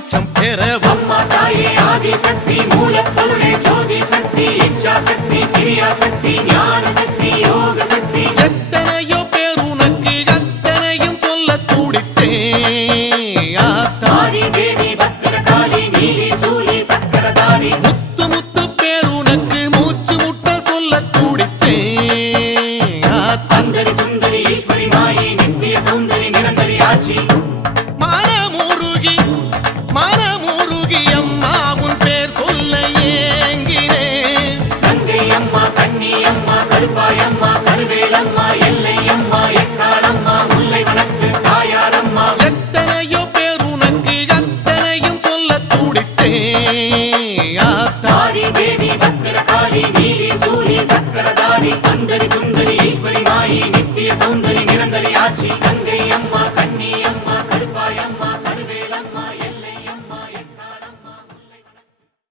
மோட்சம் பெறவும். சக்தி மூலப்பொருளே ஜோதி சக்தி இச்சா சக்தி கிரியா சக்தி ஞான சக்தி யோக சக்தி எத்தனையோ பேர் உனக்கு அத்தனையும் சொல்ல துடிச்சே தாரி தேவி பத்திர காளி நீலி சூலி சக்கர தாரி முத்து முத்து பேர் உனக்கு மூச்சு முட்ட சொல்ல துடிச்சே தந்தரி சுந்தரி ஈஸ்வரி மாயி நித்திய சௌந்தரி நிரந்தரி ஆட்சி. கண்ணி அம்மா கருப்பாய் அம்மா கருவேலம்மா எல்லை அம்மா எக்காலம்மா முல்லை வளர்த்து தாயாரம்மா. எத்தனையோ பேர் உனக்கு அத்தனையும் சொல்ல துடித்தே தாரி தேவி பத்திர காளி நீலி சூரி சக்கரதாரி பந்தரி சுந்தரி ஈஸ்வரி மாயி நித்திய சௌந்தரி நிரந்தரி ஆட்சி தங்க